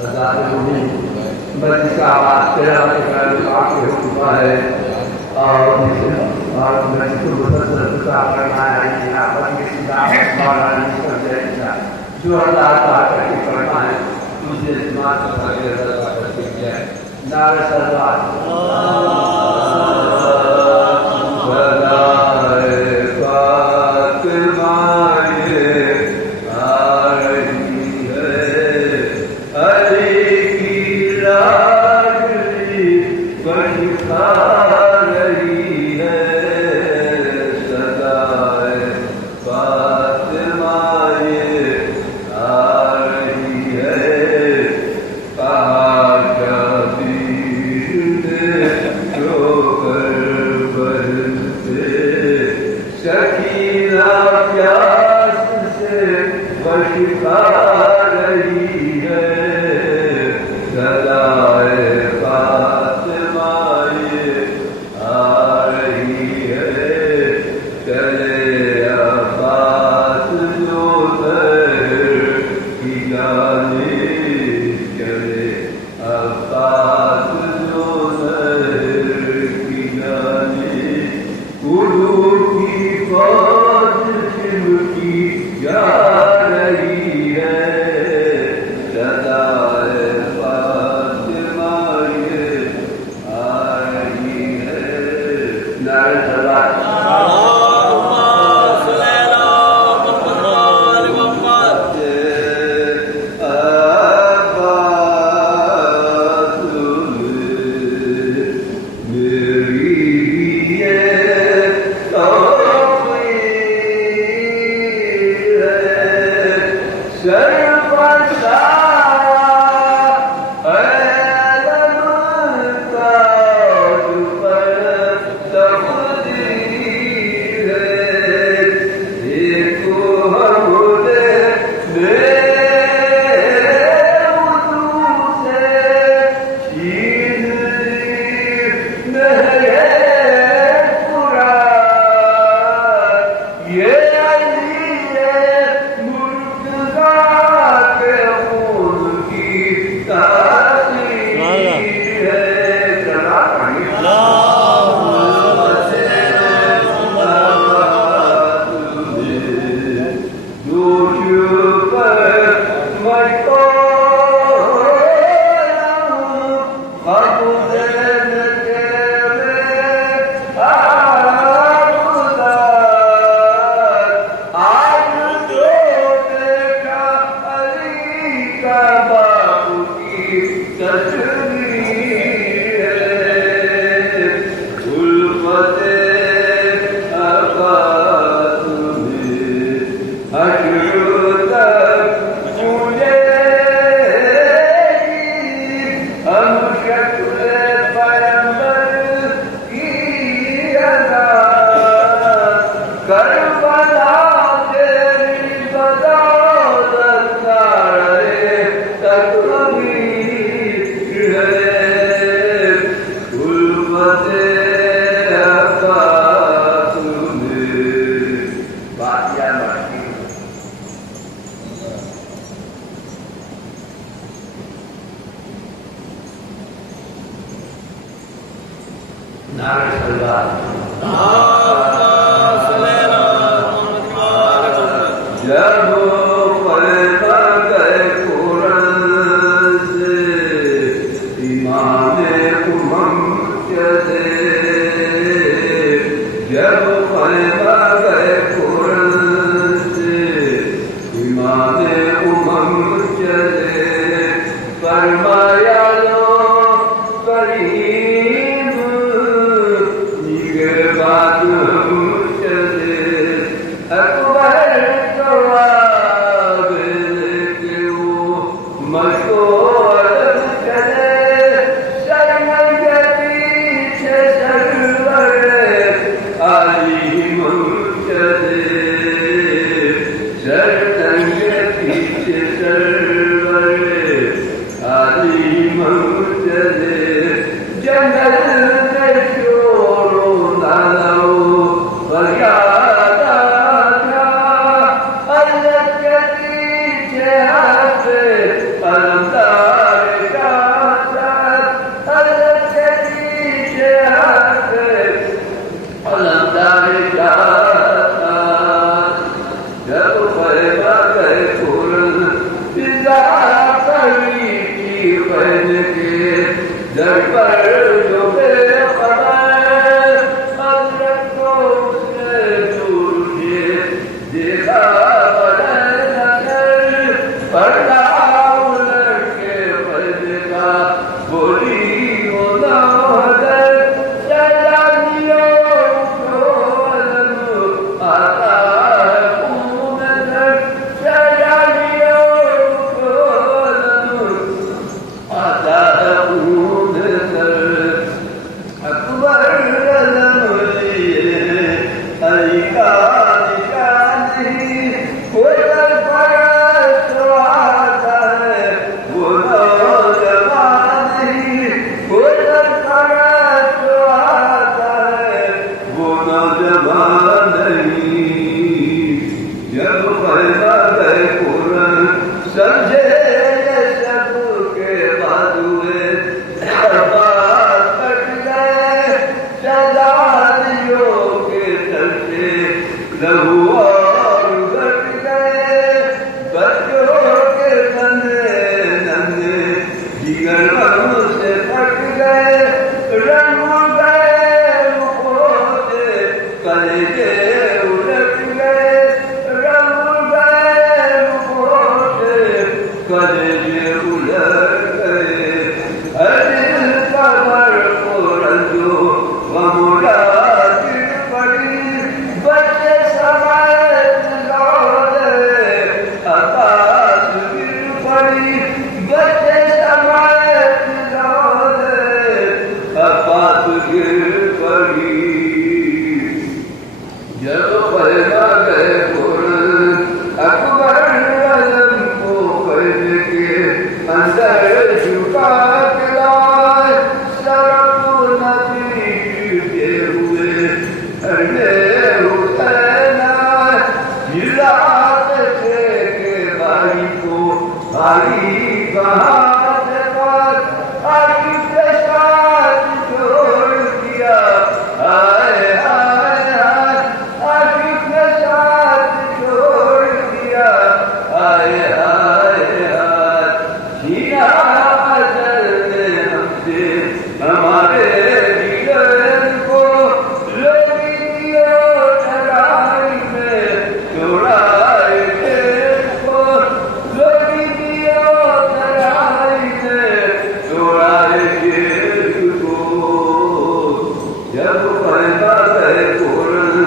بس کا آواز تیرا آپ کے حکم ہے اور کرنا ہے جو اللہ تعالیٰ کی کرنا ہے مجھے نعرہ سلوات Allah لہو اور گٹ گئے بچوں کے ننھے ننھے جگر غم سے پھٹ گئے رنگ گئے رخوں سے کلیجے الٹ گئے رنگ گئے رخوں سے کلیجے الٹ گئے دل کا برق رنجو غمولا گر پڑی بچے سمیت لولے عطاس گر پڑی بچے سمیت لولے عطاس گر پڑی جب پیدا گئے قرآن اکبر علم کو قید کے اندر جھکا کے لائے سرب نبی گرتے ہوئے ارنے حسین آئے جلاتے تھے کہ بھائی کو بھائی کہاں سے بات آگی کے ساتھ چھوڑ دیا آئے آئے آئے آگی کے ساتھ چھوڑ دیا آئے آئے آئے جینا اجل نے ہم سے ہمارے جگر کو لوٹی دیو لڑائی میں چھوڑائے دل کو لوٹی دیو لڑائی میں چھوڑائے دل کو جب پیدا گئے قرآن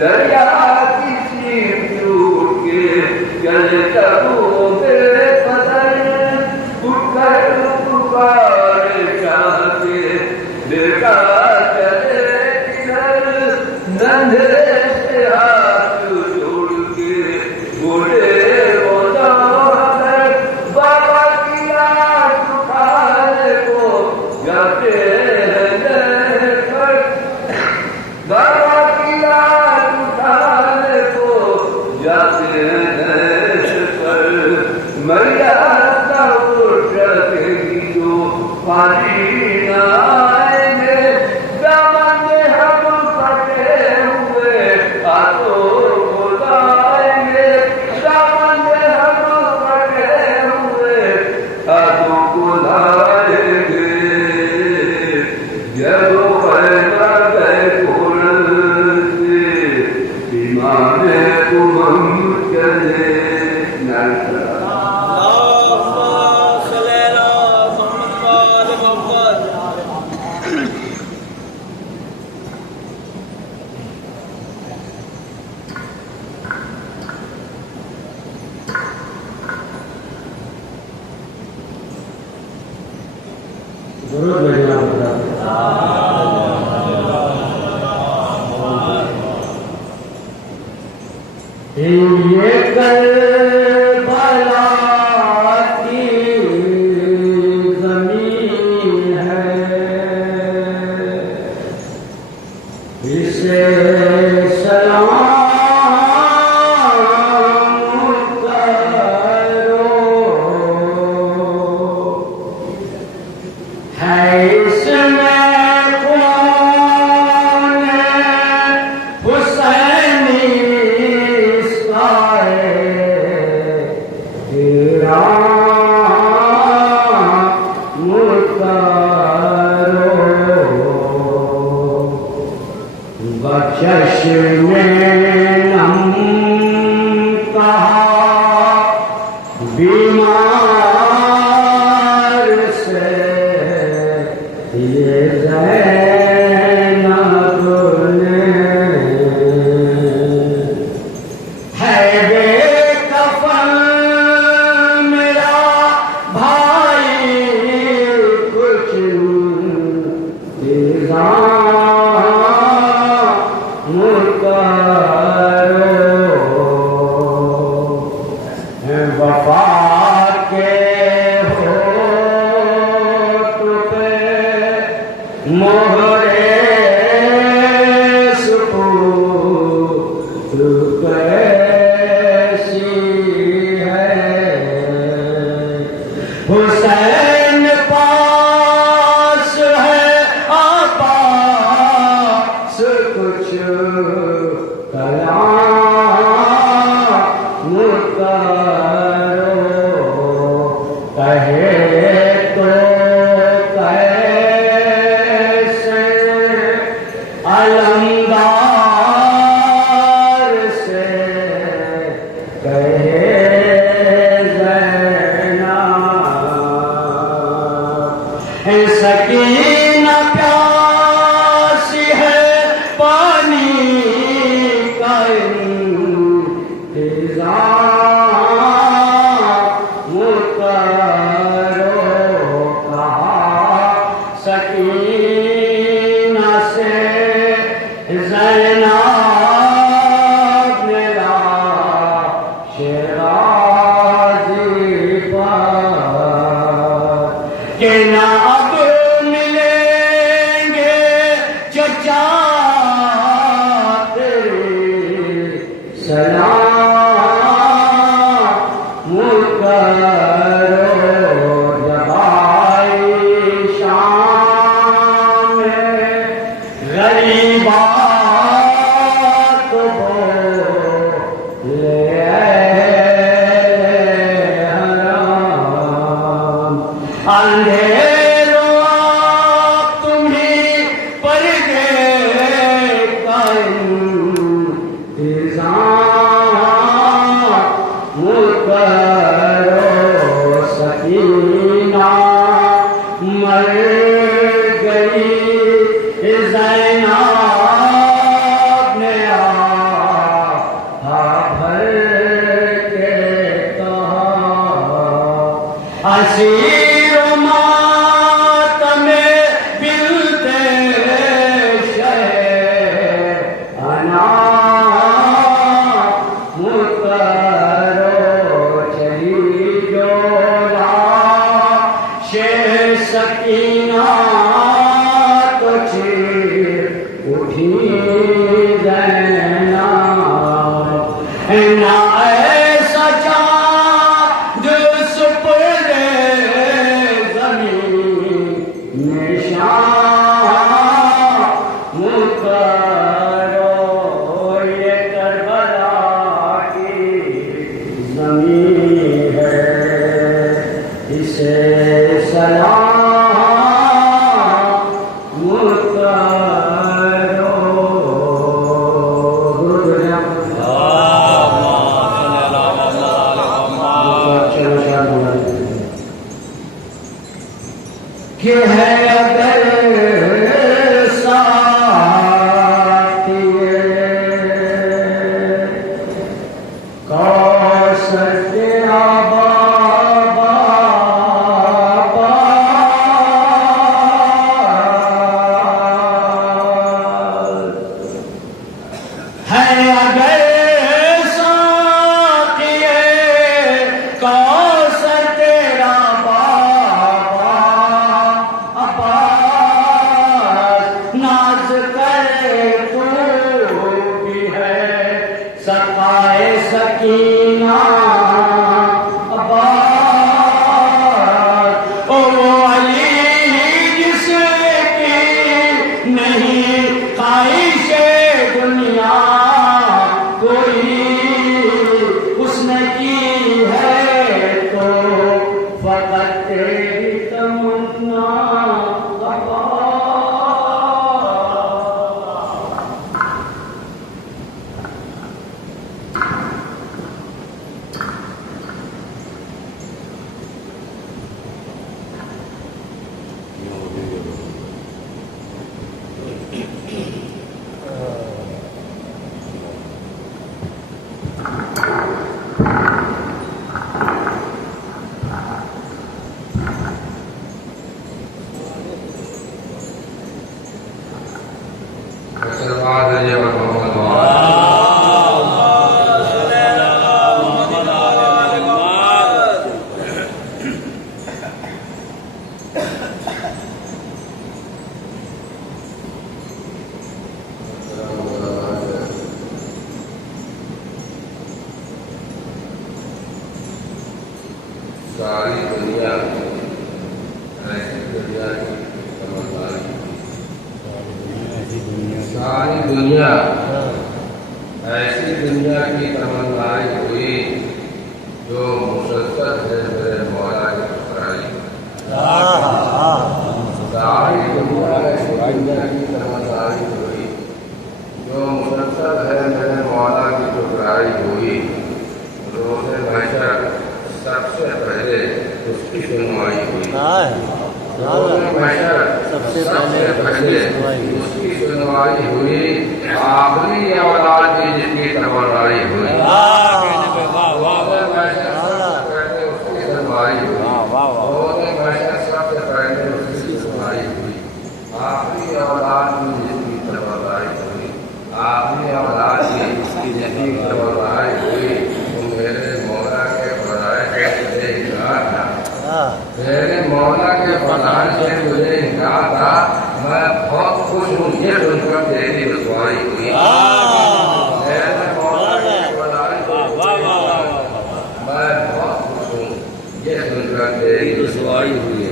دریا کی سیپ ٹوٹ کے چلے چلو میرے بدن اٹھ کر پکارے چاہتے دیکھا چلے کدھر ننھے سے ہاتھ جوڑ کے بولے وہ دولت بابا کی آنکھ اٹھانے کو جاتے ہیں لے کر بابا کی آنکھ اٹھانے کو جاتے ہیں پر مریا کا اٹھتے گی جو پانی نہ آئیں گے دامن میں ہم پھٹے ہوئے ہاتھوں کو لائیں گے دامن میں ہم پھٹے ہوئے ہاتھوں کو لائیں گے جب پیدا گئے قرآن سے ایمان تم ہم چلے حسین پاس ہے آپاس کچھ کلام علمدار سے کہے زینب سکینہ پیاسی ہے پانی کا انتظام کرو کہا سکینہ سے زینب نے لاش غازی پر کہ نہ اب ملیں گے چچا تیری سلام کرو جب آئی شام میں غریبات بولے حرام اندھیروں آپ تمہیں پردے کا انتظام کرو سکینہ مر گئی زینب نے آہا بھر کے کہا اسیر و ماتم بلتے شہر انا کرو چلی جو لاش سکینہ تو چیر اٹھی زینب نہ ایسا چاند سپرد زمین نشان کرو یہ کربلا کی زمین ہے اسے سلام کہ ہے اگر ساتھی کوثر تیرا بابا ہے اگر ساتھی کوثر تیرا ناز کرے تو بھی ہے سقائے سکینہ عباس او علی جس کی نہیں خواہش دنیا کوئی اس نے کی ہے تو فقط تیری تمنا ساری دنیا ایسی دنیا کی سمجھداری، ساری دنیا ایسی دنیا کی سمجھداری ہوئی جو مسلسل ہے میرے مولا کی پکڑائی. ساری دنیا ایسی دنیا کی سمجھداری ہوئی उसकी सुनवाई हुई, आखिरी औलाद की जिसकी तबर्राई हुई, उसकी सुनवाई हुई, सबसे पहले उसकी सुनवाई हुई, आखिरी औलाद की जिसकी तबर्राई हुई, आखिरी औलाद की जिसकी तबर्राई हुई, तो मेरे मौला के फज़ाइल से तुझे इनकार था, मेरे मौला के फज़ाइल से तुझे इनकार था, मैं बहुत खुश हूँ ये सुनकर तेरी रुसवाई हुई, मेरे मौला के फज़ाइल से मैं बहुत खुश हूँ ये सुनकर तेरी रुसवाई हुई।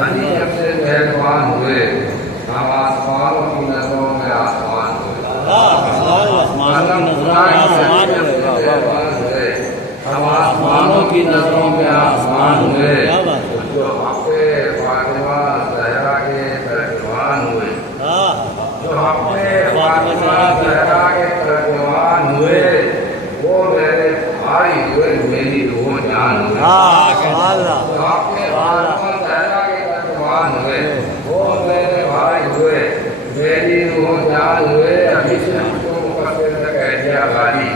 अली जब से मेहरबान हुए, हम आसमानों की नजरों में आसमान हुए, हम आसमानों की नजरों में आसमान हुए, जो हक़े फातिमा ज़हरा के तर्जुमान हुए, जो हक़े फातिमा ज़हरा के तर्जुमान हुए, वो मेरे भाई हुए, मेरी रूह जान हुए, जो हक़े फातिमा ज़हरा के तर्जुमान हुए, वो मेरे भाई हुए, मेरी रूह जान हुए। अभी से मुझको मुक़द्दर ने कह दिया गाली,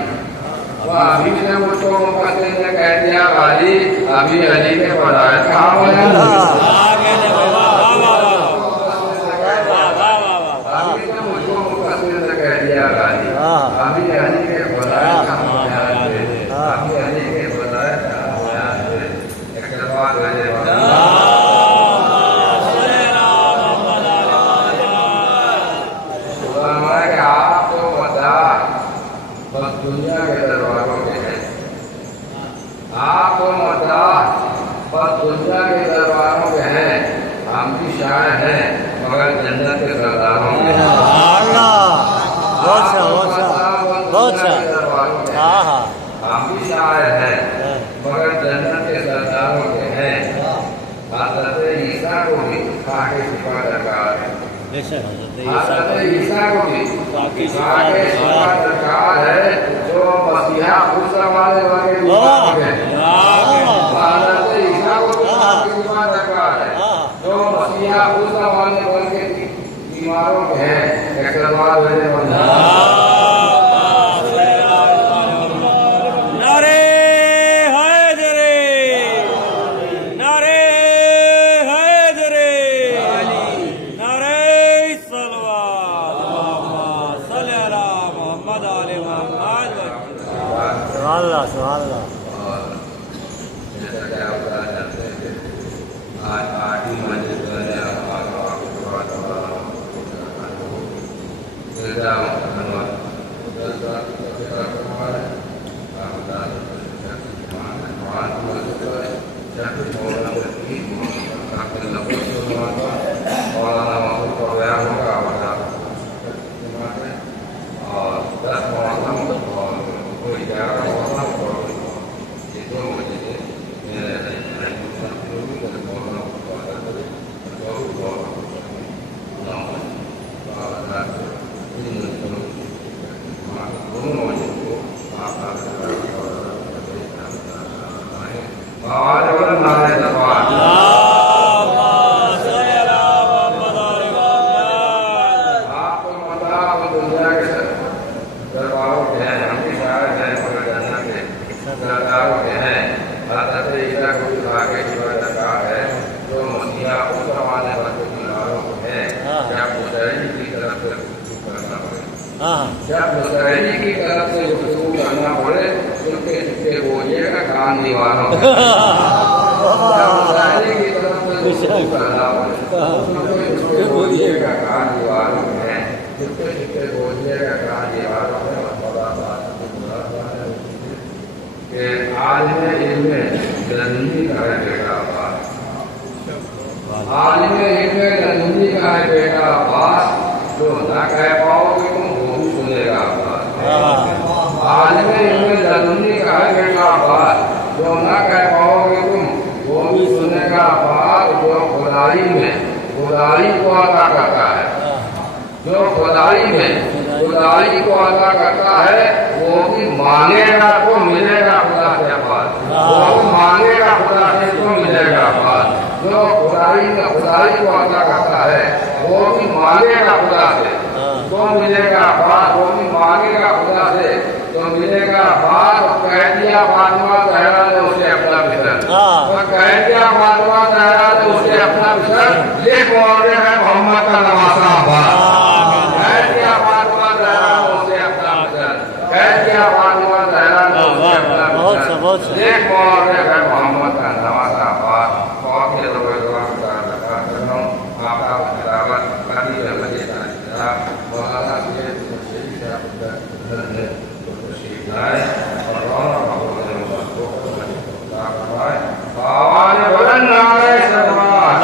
अभी से मुझको मुक़द्दर ने कह दिया गाली, अभी अली के फज़ाइल कहाँ हुए? अभी से मुझको मुक़द्दर ने कह दिया गाली, अभी अली के फज़ाइल कहाँ हुए? अभी अली के फज़ाइल कहाँ हुए? एक बात मैंने दुनिया के दरबारों के हैं, आपको मदाह बस दुनिया के दरबारों के हैं, हम भी शायर हैं मगर जन्नत के सरदारों के हैं। हम भी शायर हैं मगर जन्नत के सरदारों के हैं। हज़रत ईसा को भी खाके सिफा दरकार है, हज़रत ईसा को भी खाके सिफा दरकार है, जो मसीहा दूसरा वाले वाले हैं। हज़रत ईसा को भी खाके सिफा दरकार है, जो मसीहा दूसरा वाले वाले बीमारों के हैं। एक सवाल मेरे जब मुस्तैदी की तरफ से गुफ्तगू करना पड़े, सुनते सुनते बोलिएगा कान दीवारों में। जब मुस्तैदी की तरफ से गुफ्तगू करना पड़े, सुनते सुनते बोलिएगा कान दीवारों में, सुनते सुनते बोलिएगा कान दीवारों में। कि आलिम इल्म लदुनी का है बेटा अब्बास, आलिम इल्म लदुनी का है बेटा अब्बास, जो ना कह पाओगे तुम वो भी सुनेगा अब्बास। आलिम इल्म लदुनी का कहने का बाद जो न कह पाओगे तुम वो भी सुनने का बाद जो खुदाई में खुदाई को अदा करता है, जो खुदाई में खुदाई को अदा करता है वो भी मांगेगा तो मिलेगा खुदा के पास, वो भी मांगेगा खुदा से तो मिलेगा पास। जो खुदाई को अदा करता है वो भी मांगेगा खुदा से तो मिलेगा बात, वो भी मांगेगा खुदा से तो मिलेगा बात। कह दिया फातिमा जहरा ने उसे अपना मिशन, तो कह दिया फातिमा जहरा ने उसे अपना मिशन, ये बोल रहे हैं मोहम्मद का नवासा बात। कह दिया फातिमा जहरा ने उसे अपना मिशन, कह दिया फातिमा जहरा ने उसे अपना मिशन, ये बोल रहे हैं मोहम्मद का नवासा बात। बहुत ही आपका खिलाफत कभी मजे का मौलाना से आवाज बुलंद नारे सरवार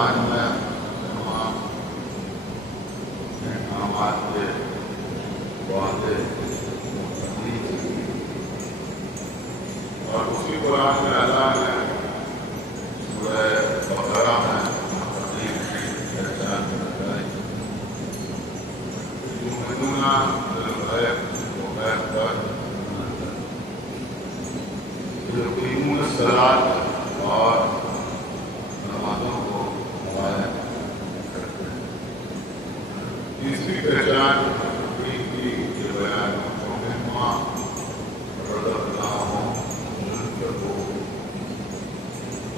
دوران میں تمام احکامات کے واضح اور اسی دوران میں اللہ نے سورہ بقرہ میں پہچان بتائی یؤمنون بالغیب وغیب پر یقیمون الصلاۃ اور نمازوں کو قائم کرتے ہیں۔ تیسری پہچان کی یہ بیان ماں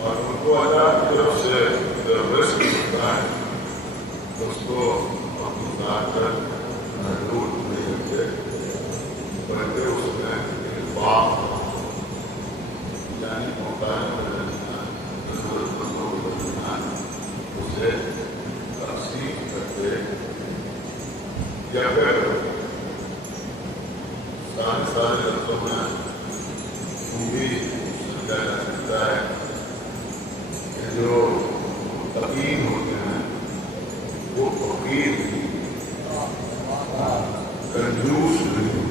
اور ان کو اللہ کی طرف سے رزق ملتا ہے اس کو اپنا کر محدود نہیں رکھتے بلکہ اس میں انفاق یعنی محتاجوں کے درمیان ضرورت مندوں کے درمیان اسے تقسیم کرتے یا پھر سارے لفظوں میں بھی سمجھا جا سکتا ہے کہ جو متقین ہوتے ہیں وہ فقیر نہیں کنجوس نہیں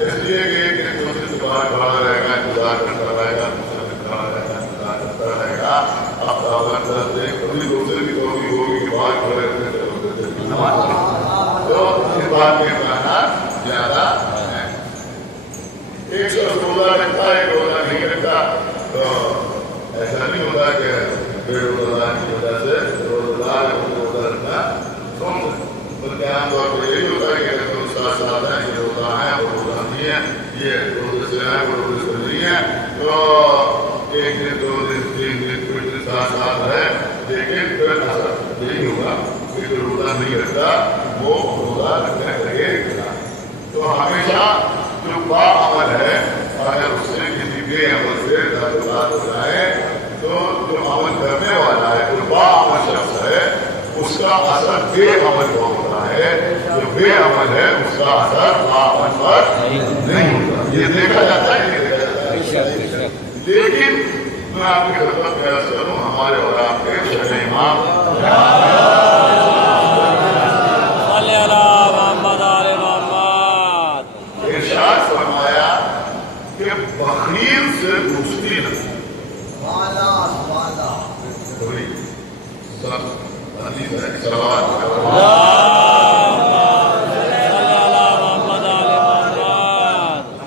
اس لیے کہ ایک دوسرے سے باہر کھڑا رہے گا، انتظار کرتا رہے گا، دوسرے سے کھڑا رہے گا، انتظار کرتا رہے گا. اب کبھی دوسرے کی توفیق ہوگی کہ باہر کھڑے رہتے تھے تو اس بات کے امکانات زیادہ ہیں. ایک شخص روزہ رکھتا ہے، روزہ نہیں رکھتا، تو ایسا نہیں ہوتا کہ بے روزہ کی وجہ سے روزہ رکھنا چھوڑ دیں، بلکہ عام طور پر یہی ہوتا ہے کہ تو ساتھ ساتھ ہیں، یہ روزہ ہے وہ روزہ نہیں ہے، یہ روزے سے ہے وہ روزے سے نہیں ہے، تو ایک دن دو دن تین دن کچھ دن ساتھ ساتھ ہے، لیکن پھر اثر یہی ہوگا کہ جو روزہ نہیں رکھتا وہ روزہ رکھنے لگے گا. تو ہمیشہ جو با عمل ہے اگر اس سے کسی بے عمل سے تعلقات ہو جائے تو جو عمل کرنے والا ہے جو با عمل شخص ہے اس کا اثر بے عمل کو ہوتا ہے، جو بے عمل ہے اس کا اثر با عمل پر نہیں ہوتا. یہ دیکھا جاتا ہے، یہ دیکھا جاتا ہے. لیکن میں آپ کی خدمت میں عرض کروں ہمارے اور آپ کے شرع امام ارشاد فرمایا کہ بخیل سے دوستی نہ سلوات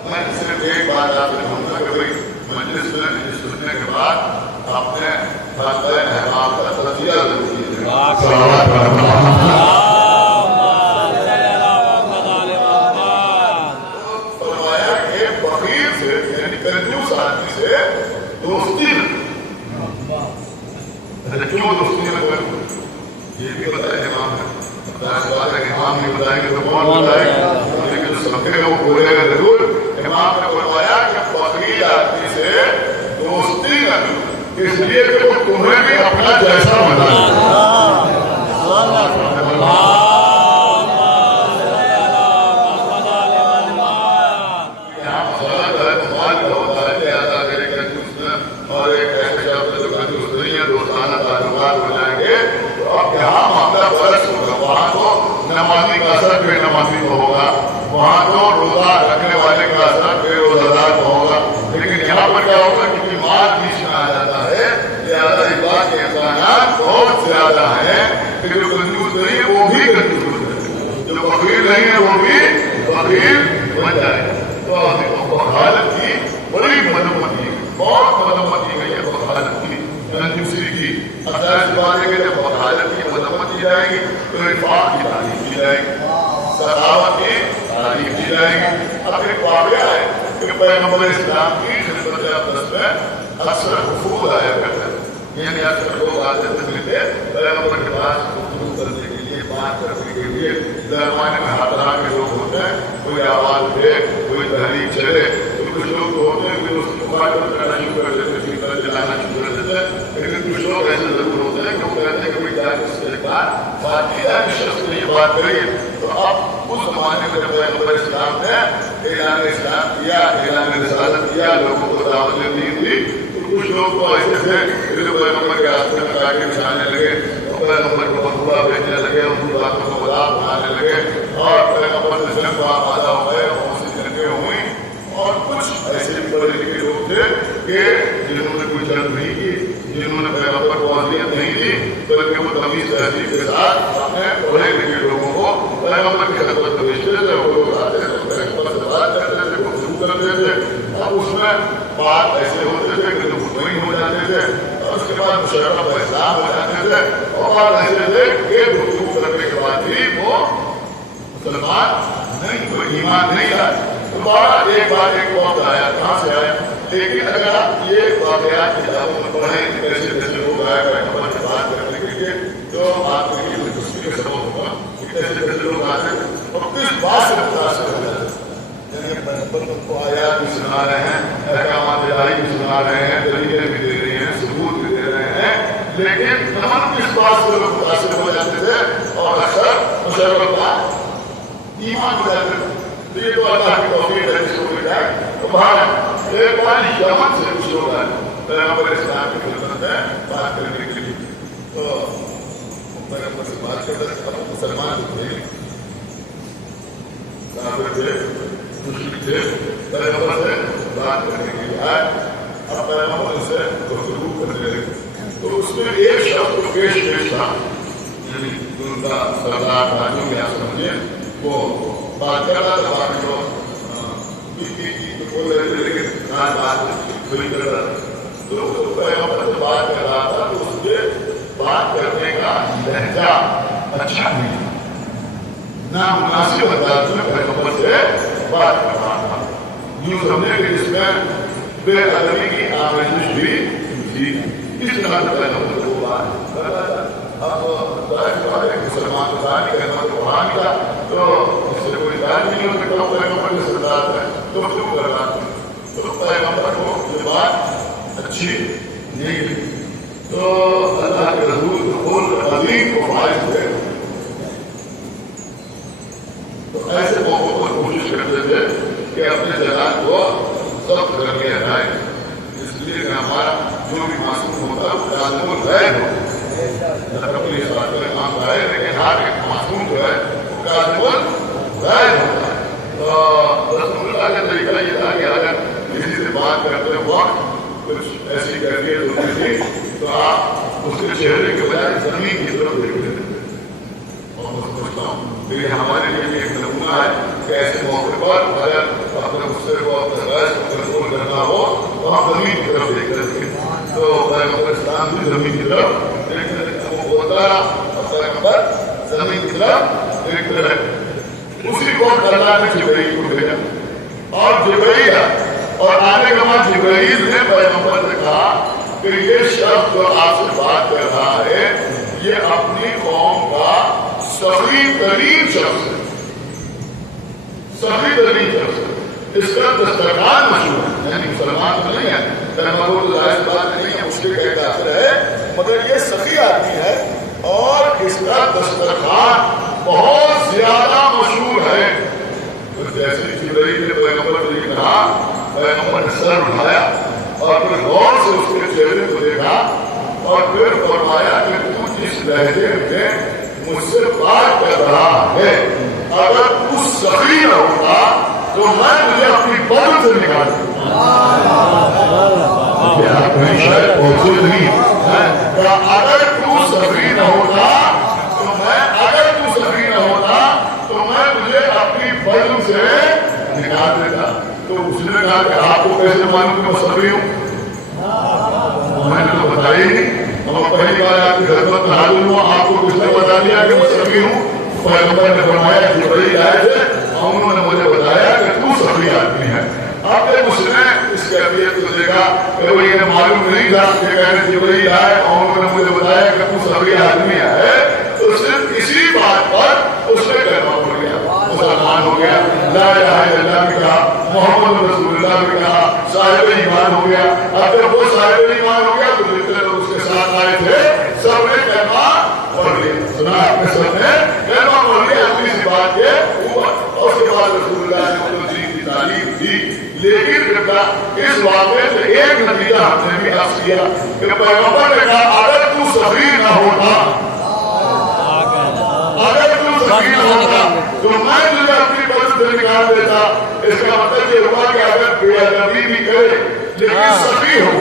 میں صرف ایک بات آپ سے کہوں گا کہ بھائی مجلس میں سننے کے بعد آپ نے خاندان احباب کا تجزیہ ضرور کیجیے. فرمایا کہ بخیل سے یعنی کنجوس آدمی سے دوستی نہ. کیوں دوستی نہ کریں؟ یہ بھی بتائے امام ہے، امام نہیں بتائیں گے تو کون بتائے گا؟ لیکن سمجھے گا وہ بولے گا ضرور. امام نے فرمایا کہ بخیل آدمی سے دوستی نہ کرو، اس لیے کہ وہ تمہیں بھی اپنا جیسا بنا لے. یہاں مسئلہ ہے مال کا ہوتا ہے لہٰذا اگر ایک کنجوس اور ایک ایسے شخص جو کنجوس نہیں ہے دوستانہ تعلقات ہو جائیں گے تو اب یہاں معاملہ برعکس ہوگا. وہاں تو نمازی کا اثر بے نمازی کو ہوگا، وہاں تو روزہ رکھنے والے کا اثر بے روزہ دار کو ہوگا. لیکن یہاں پر کیا ہوگا کیونکہ مال بیچ میں آ جاتا ہے لہٰذا اس بات کے امکانات بہت زیادہ ہیں کہ جو کنجوس نہیں ہے وہ بھی کنجوس ہو جائے، جو فقیر نہیں ہے وہ بھی فقیر بن جائے. تو بخالت کی بڑی مذمت کی، بہت مذمت کی گئی ہے بخالت کی، کنجوسی کی. اچھا اس بات ہے کہ جب بخالت کی مذمت کی جائے گی تو انفاق کی تعریف کی جائے گی، سخاوت کی تعریف کی جائے گی. اب ایک واقعہ ہے کہ پیغمبر اسلام کی خدمت اقدس میں اکثر وفود آیا کرتے ہیں، یعنی اکثر لوگ آتے تھے ملتے پیغمبر کے پاس گفتگو کرنے کے لیے، بات کرنے کے لیے. زمانے میں ہر طرح کے لوگ ہوتے ہیں، کوئی آواز دے کوئی تحریک چلے. تو کچھ لوگ تو ہوتے ہیں کہ اس کو مخاطب کرنا شروع کر دیتے، اسپیکر چلانا شروع کر دیتے ہیں. لیکن کچھ لوگ ایسے ضرور ہوتے ہیں کہ وہ کہتے ہیں کہ کوئی اس کے بعد بات کی جائے شخص نے یہ بات کری. تو اب اس زمانے میں جب پیغمبر اسلام نے اعلان اسلام کیا، اعلان رسالت کیا، لوگوں کو دعوت دی تھی، تو کچھ لوگ تو ایسے تھے کہ جو پیغمبر کے راستے میں جا کے بچھانے لگے، پیغمبر کو بخوا بھیجنے لگے، ان کی باتوں کو غلام بنانے لگے اور پیغمبر سے جنگ آبادہ ہو گئے، بہت سی جنگیں ہوئیں. اور کچھ ایسے بھی پڑھے لکھے لوگ تھے کہ جنہوں نے کوئی جنگ نہیں کی، جنہوں نے پیغمبر کو اذیت نہیں دی، بلکہ وہ تمیز تہذیب کے ساتھ اپنے پڑھے لکھے لوگوں کو پیغمبر کی خدمت میں بھیجتے تھے. وہ لوگ آتے تھے پیغمبر سے بات کرتے تھے، گفتگو کرتے تھے. اب اس میں بات ایسے ہوتے تھے کہ جو مطمئن ہو جاتے تھے اور اس کے بعد مشرف اسلام ہو جاتے تھے، اور بات ایسے تھے کہ گفتگو کرنے کے بعد بھی وہ مسلمان نہیں، کوئی ایمان نہیں آیا. دوبارہ ایک بار ایک وقت آیا، کہاں سے آیا؟ لیکن اگر آپ یہ واقعات کتابوں میں پڑھیں کیسے کیسے لوگ آئے پیغمبر سے بات کرنے کے لیے تو آپ کے لیے دلچسپی کا سبب ہوگا کہ کیسے کیسے لوگ آتے ہیں اور کس بات سے متاثر ہو جاتے ہیں. یعنی پیغمبر کو آیات بھی سنا رہے ہیں، احکامات الہی بھی سنا رہے ہیں، دلیلیں بھی دے رہے ہیں، ثبوت بھی دے رہے ہیں، لیکن تمام کس بات سے لوگ متاثر ہو جاتے تھے اور اکثر مشرف کا ایمان ہو جاتے تھے. یہ تو اللہ کی توفیق ہے جس کو مل جائے. تو باہر ایک بار یمن سے کچھ لوگ آئے پیغمبر اسلام کی خدمت میں بات کرنے کے لیے. تو پیغمبر سے بات کرتے تھے، مسلمان تھے، کافر تھے، مشرک تھے. बात करने के लिए आए। अब पैगंबर से गुफ्तगू करने लगे तो उसमें एक शब्द पेश था, यानी उनका सरदार था जो क्या समझे वो बात कर रहा था, बाकी लोग तो बोल रहे थे लेकिन बात खुली कर रहा था। तो पैगंबर से बात कर रहा था तो उसके बात करने का लहजा अच्छा नहीं, ना मुनासिब अंदाज में पैगंबर से बात कर रहा था। यूं समझे कि इसमें बेअदबी की आमेजिश भी थी। इस तरह से पैगंबर को बात कर रहा था। अब मुसलमान को जान कहना तो कुरान का तो इससे कोई जान नहीं हो सकता, पैगंबर के सरदार है तो क्यों कर रहा था। तो पैगंबर को ये बात अच्छी नहीं लगी। तो अल्लाह के रसूल अजीम को ख्वाहिश थे तो ऐसे मौकों पर कोशिश करते थे कि अपने जलाल को सब कर लिया जाए, इसलिए कि हमारा जो भी मासूम होता है वो काज़िमुल गैब हो। अपनी नाम है लेकिन हर एक मासूम जो है वो काज़िमुल गैब होता है। तो रसूलुल्लाह का तरीका ये था कि अगर किसी से बात करते वक्त कुछ ऐसी कैफियत होती थी तो आप उसके चेहरे के बजाय जमीन की तरफ देखते थे। और मैं समझता हूँ ये हमारे लिए एक नमूना है कि ऐसे मौके पर अगर अपने गुस्से को अपने गैस को कंट्रोल करना हो तो हम जमीन की तरफ देखते थे। तो पैगंबर इस्लाम भी जमीन की तरफ देखते थे, वो बोलता रहा और पैगंबर जमीन की तरफ देखते रहे। उसी को अल्लाह ने जिब्राइल को भेजा और जिब्राइल और आने के बाद जिब्राइल ने पैगंबर से कहा कि ये शख्स जो आपसे बात कर रहा है ये अपनी कौम का सही तरीन शख्स है, सही तरीन शख्स है। इसका दस्तरखान मशहूर है, यानी मुसलमान तो नहीं है, पैगंबर को जाहिर बात नहीं है, उसके कहता है, मगर ये सही आदमी है और इसका दस्तरखान बहुत ज्यादा मशहूर है। तो जैसे जिब्राइल ने पैगंबर से ये कहा, पैगंबर ने सर उठाया और फिर गौर से उसके चेहरे को देखा और फिर फरमाया कि तू जिस लहजे में मुझसे बात कर रहा है अगर तू सही न होता तो मैं तुझे अपनी बदन से निकाल दूंगा। शायद मौजूद नहीं है, अगर तू सही न होता तो मैं तुझे अपनी बदन से निकाल देता। तो उसने कहा कि आपको कैसे मालूम कि मैं सभी हूँ? मैंने तो बताया ही नहीं। अब पहली बार आपकी खिदमत में हाजिर हुआ, आपको किसने बता दिया कि मैं सभी हूँ? पैगंबर ने फरमाया जिब्राइल आए थे और उन्होंने मुझे बताया कि तू सभी आदमी है। अब जब उसने इस कैफियत को देखा कि वो ये मालूम नहीं था कि कहने जिब्राइल आए और उन्होंने मुझे बताया कि तू सभी आदमी है, तो सिर्फ इसी बात पर उसने कलमा पड़ गया, मुसलमान हो गया, ला इलाहा इल्लल्लाह भी कहा, मोहम्मद रसूलुल्लाह भी कहा, साहिब ईमान हो गया। अब जब वो साहिब ईमान हो गया तो जितने लोग उसके साथ आए थे सबने कलमा पढ़ लिया। सुना आपने सबने कलमा पढ़ लिया अपनी सी बात के ऊपर। और उसके बाद रसूलुल्लाह ने उनको दीन की तालीम दी। लेकिन इस वाक़े से एक नतीजा हमने भी हासिल किया कि पैगंबर ने कहा अगर तू सही न होता तो मैं तुझे अपनी बदन से निकाल देता। इसका मतलब ये हुआ कि अगर बेअदबी भी करे लेकिन सही हो,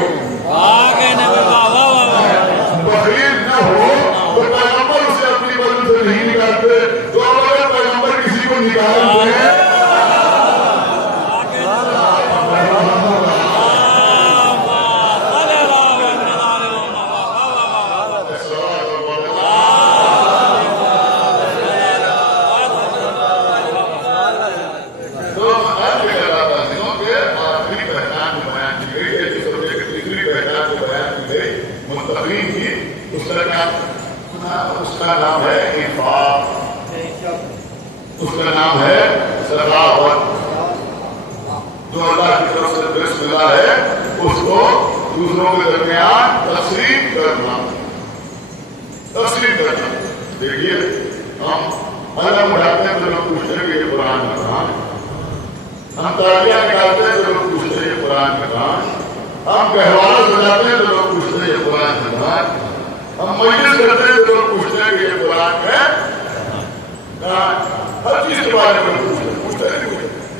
बखील न हो तो पैगंबर उसे अपनी बदन से नहीं निकालते। तो अगर पैगंबर किसी को निकालते हैं उसका नाम है इंफाक, उसका नाम है सखावत। जो अल्लाह की तरफ से रिज़्क़ मिला है उसको दूसरों के दरमियान तक़सीम करना। देखिए हम अलग उठाते हैं तो लोग पूछते हैं कि ये कुरान में कहाँ है, हम तालियां निकालते हैं तो लोग पूछते हैं ये कुरान में कहाँ है, हम गहवारा सजाते हैं तो लोग पूछते हैं ये कुरान में कहाँ है, हम मजलिस करते हैं तो लोग पूछते हैं कि ये कुरान है। हर चीज के बारे में पूछते हैं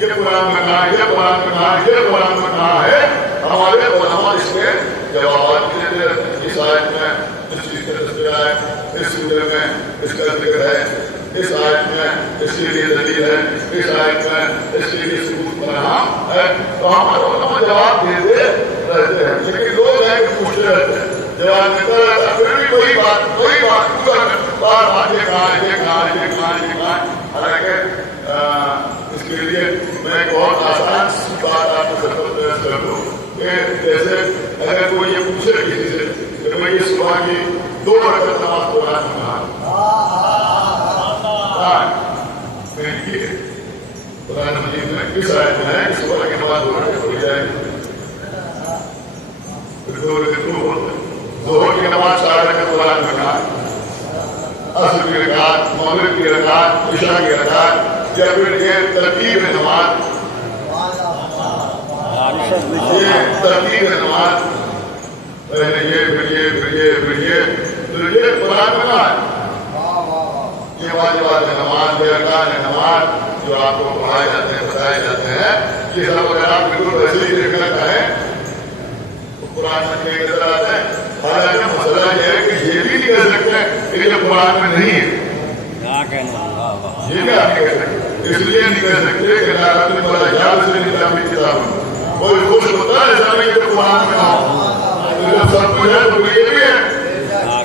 ये कुरान में कहा, ये कुरान में कहा, ये कुरान में कहा है। हमारे उलमा इसके जवाब देते हैं। इस आयत में इस चीज का तस्वीर है, इस सूरत में इसका जिक्र है, इस आयत में इसके लिए दलील है, इस आयत में इसके लिए सबूत बना है। तो हमारे उलमा जवाब देते रहते हैं, लेकिन लोग हैं कि पूछते रहते हैं, जवाब देता रहता है, फिर भी वही बात बार बार ये कहा, ये कहा, ये कहा, ये कहा। हालांकि इसके लिए मैं एक बहुत आसान सी बात आपके साथ कर दूं कि जैसे अगर कोई ये पूछे किसी से कि मैं ये सुबह की 2 रकात नमाज कुरान में कहा, कुरान मजीद में किस आयत में है कि सुबह की नमाज 2 रकात हो जाएगी? ज़ोहर की नमाज 4 रकात कुरान में कहा, असर की रकात, मगरिब की रकात, इशा की रकात, या फिर ये तरतीब है नमाज, ये तरतीब है नमाज, पहले ये फिर ये फिर ये फिर ये, तो ये कुरान में कहा है। ये वाजिबात है नमाज, ये अरकान है नमाज जो आपको पढ़ाए जाते हैं, बताए जाते हैं, ये सब अगर आप बिल्कुल वैसे ही देखना चाहें तो कुरान में नजर आता है। हालांकि मसला ये है कि ये भी नहीं कह सकते कि ये कुरान में नहीं है, ये भी आप नहीं कह सकते। इसलिए नहीं कह सकते कि कोई खुश होता है ऐसा नहीं कि कुरान में ना हो, सब कुछ है तो ये भी है,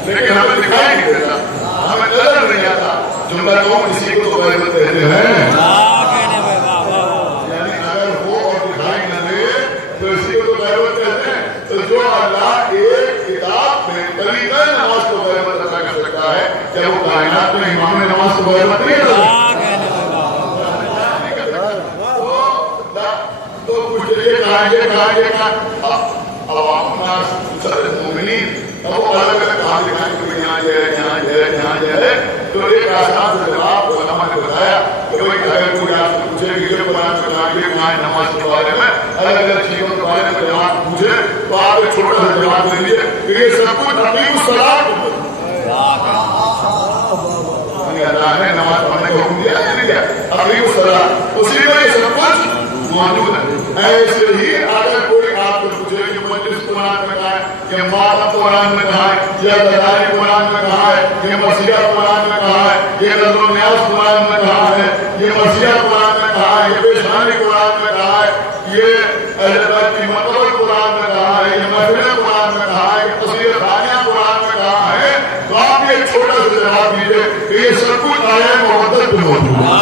लेकिन हमें दिखाई नहीं देता, हमें नजर नहीं आता। जुमला कौन इसी को तो गैबत कहते हैं। यानी अगर हो और दिखाई न दे तो इसी को तो गैबत कहते हैं। तो जो अल्लाह एक किताब में तरीका नमाज को गैबत अदा कर सकता है, क्या वो कायनात में इमाम नमाज को गैबत नहीं कर सकता? तो कुछ ये कहा, ये कहा, ये कहा। अब वो अलग अलग कहा दिखाएं कि यहाँ ये है, यहाँ ये है, यहाँ ये है। तो एक आसान से जवाब उलमा ने बताया कि भाई अगर कोई आपसे पूछे कि ये कुरान में कहा, ये कहा है नमाज के बारे में, अलग अलग चीजों के बारे में जवाब पूछे तो आप एक छोटा सा जवाब दे दिए कि ये सब कुछ हकीम सलाह अल्लाह ने नमाज पढ़ने को हुक्म दिया है, नहीं दिया? हकीम सलाह उसी में ये सब कुछ मौजूद है। ऐसे ही अगर कोई आपसे पूछे कि मजलिस कुरान में कहा है, ये माता कुरान में कहा है, ये गदारी कुरान में कहा है, ये मसीहा कुरान में कहा है, ये नजर न्यास कुरान में कहा है, ये मसीहा कुरान में कहा है, ये पेशानी कुरान में कहा है, ये अहले बैत की मतबल कुरान में कहा है, ये महफिल कुरान में कहा है, ये तस्वीर खानिया कुरान में कहा है, तो आप ये छोटा सा जवाब दीजिए कि ये सब कुछ आया मोहब्बत में मौजूद है।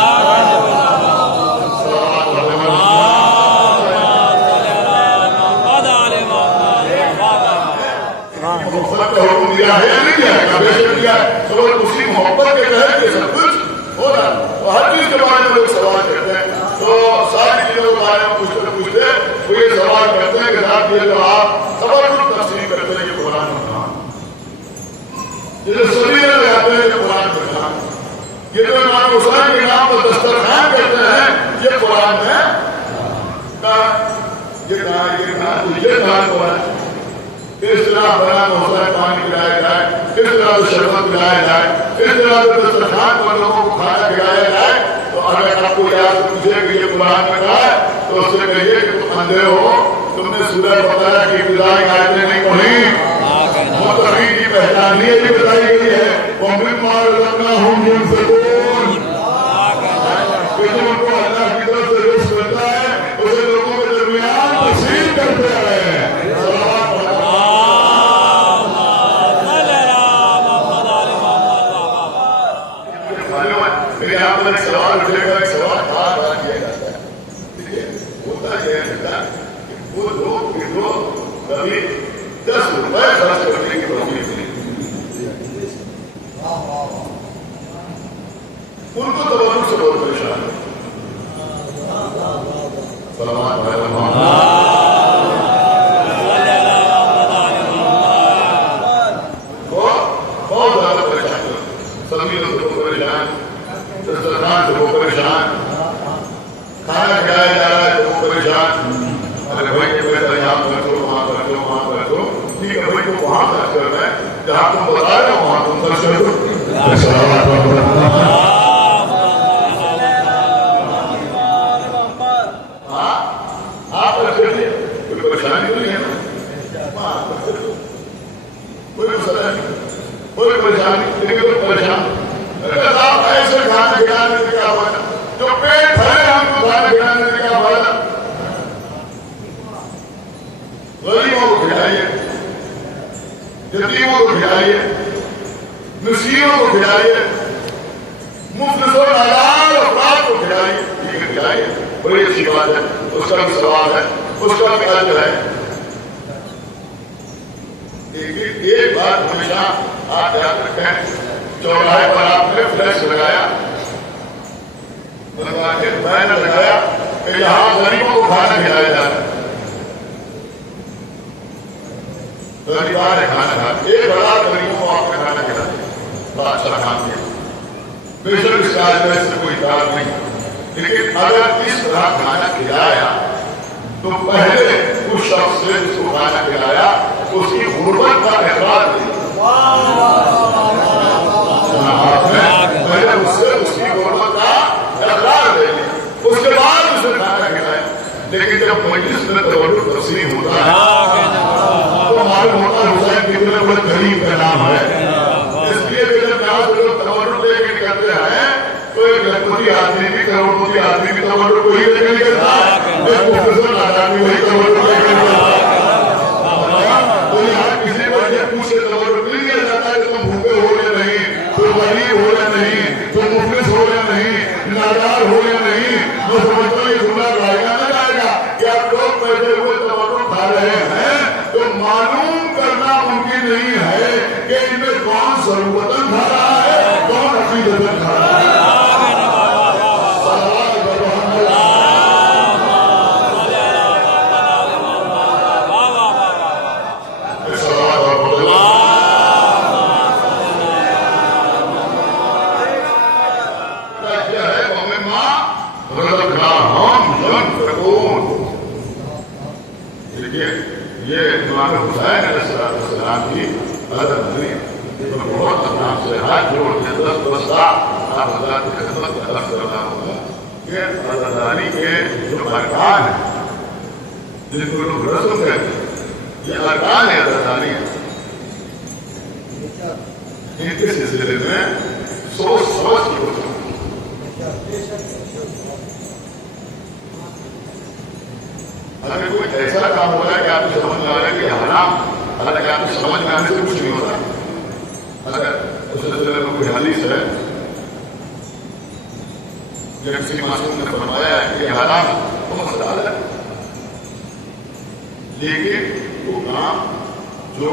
हुक्म दिया है या नहीं दिया है? बेशक दिया है। तो उसी मोहब्बत के तहत ये सब कुछ हो रहा है। तो हर चीज के बारे में लोग सवाल करते हैं, तो सारी चीजों के बारे में पूछते पूछते वो ये सवाल करते हैं कि आप ये जो आप जबरदस्त तफसीर करते हैं ये कुरान में कहा, ये जो सभी लगाते हैं ये कुरान में कहा, ये जो इमाम हुसैन के नाम पर दस्तरखान करते हैं ये कुरान में कहा, ये कहा, ये कहा, ये कहा कुरान। किस तरह बना हौसला पानी पिलाया जाए, किस तरह से शरबत पिलाया जाए, किस तरह से दस्तरखान पर लोगों को खाना खिलाया जाए। तो अगर आपको याद पूछे कि ये कुरान में कहा है तो उससे कहिए कि तुम अंधे हो, तुमने सूरह बकरा की इब्तिदाई आयतें नहीं पढ़ी, मुत्तकीन की पहचान ये भी बताई गई है, वो मिम्मा रज़क़नाहुम युनफ़िक़ून, कि जो उनको अल्लाह की तरफ से रिज़्क़ मिलता है उसे लोगों के दरमियान तक़सीम करते हैं। एक सवाल उठेगा, एक सवाल बार बार किया जाता है, ठीक है? होता यह है वो लोग कभी 10 रुपए खर्च करने की तौफीक नहीं, उनको तवज्जुह से बहुत परेशान है। सलावत बहुत ज्यादा परेशान है, सभी लोग परेशान, दस्तरखान से वो परेशान, खाना खिलाया जा रहा है तो वो परेशान। अरे भाई ये पैसा यहाँ कर दो, वहाँ कर दो, वहाँ कर दो, ठीक है भाई तुम वहाँ खर्च कर रहे हैं, जहाँ तुम बता रहे हो वहाँ तुम खर्च कर दो। परेशानी तो नहीं है ना? कोई मसला नहीं, कोई परेशानी, लेकिन कोई परेशान आप ऐसे खाना खिलाने से क्या फायदा? जो पेट भरे हमको खाना खिलाने से क्या फायदा? गरीबों को खिलाइए, यतीमों को खिलाइए, मिस्कीनों को खिलाइए, मुफ्लिसों नादार अफराद को खिलाइए, ठीक है खिलाइए, बड़ी अच्छी बात है, उसका भी सवाल है, उसका भी अजर है। एक बात हमेशा आप याद रखें, चौराहे पर आपने फ्लैश लगाया, बैनर लगाया कि यहाँ गरीबों को खाना खिलाया जा रहा है, गरीबान है खाना खा, 1,000 गरीबों को आपने खाना खिलाया, बड़ा अच्छा काम किया। बेशक इसका आज से कोई इतार नहीं, लेकिन अगर इस तरह खाना खिलाया तो पहले उस शख्स से जिसको खाना खिलाया उसकी गुर्बत का एहसास नहीं, पहले उससे उसकी गुर्बत का एहसास नहीं, उसके बाद उसे खाना खिलाया। लेकिन जब मजलिस में तवज्जो तस्लीम होता है तो मालूम होता है हुसैन कितने बड़े गरीब का नाम है। इसलिए जब यहाँ से लोग तवज्जो लेके निकलते हैं तो एक लखपति आदमी भी करोड़पति आदमी भी तवज्जो को ही लेके निकलता है, एक प्रोफेसर आदमी वही तवज्जो लेके निकलता है। तो यहाँ किसी को ये पूछे तवज्जो मिल गया जाता है कि तुम भूखे हो या नहीं, तुम गरीब हो या नहीं, तुम मुफलिस हो या नहीं, नादार हो या नहीं, मैं समझता हूँ ये जुमला लाएगा ना लाएगा कि आप लोग पैसे हुए तवज्जो खा रहे हैं तो मालूम करना मुमकिन नहीं है कि इनमें कौन ज़रूरतन खा रहा है, कौन अकीदतन खा रहा है। ये इमाम हुसैन अलैहिस्सलाम की अदब नहीं, तो बहुत आराम से हाथ जोड़ के 10 बस्ता आप हज़रात की खिदमत में अर्ज़ करना होगा। ये अज़ादारी के जो अरकान है जिनको लोग रस्म कहते हैं, ये अरकान है अज़ादारी है, इनके सिलसिले में सोच समझ की होती है। अगर कोई ऐसा काम हो रहा है कि आपको समझ में आ रहा है कि हराम, हालांकि आपको समझ में आने से कुछ नहीं होता, अगर उस सिलसिले में कोई हदीस है या किसी मासूम ने फरमाया है कि हराम तो मसला है, लेकिन वो काम जो